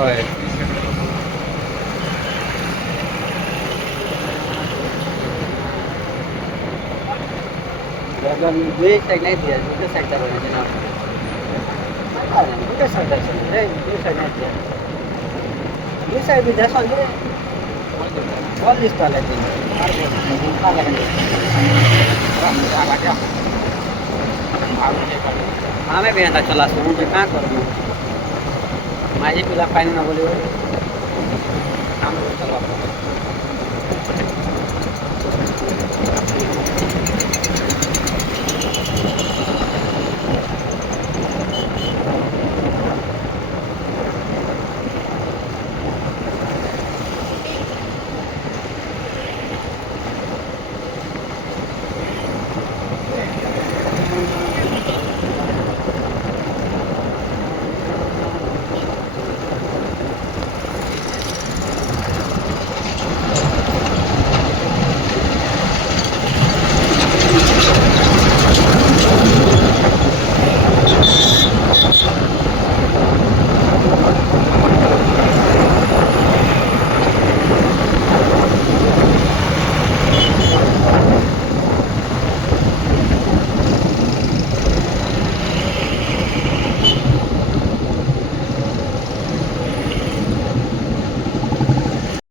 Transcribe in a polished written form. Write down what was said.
होय दुई साइड नहीं दिया दुई साइड का बना जनाब दुई साइड है दुई साइड नहीं दिया दुई साइड भी दस वाले कॉल लिस्ट वाले दिन हमें भी आता चला सुन मुझे कहाँ करूँ माझी पिला पानी ना बोले काम चला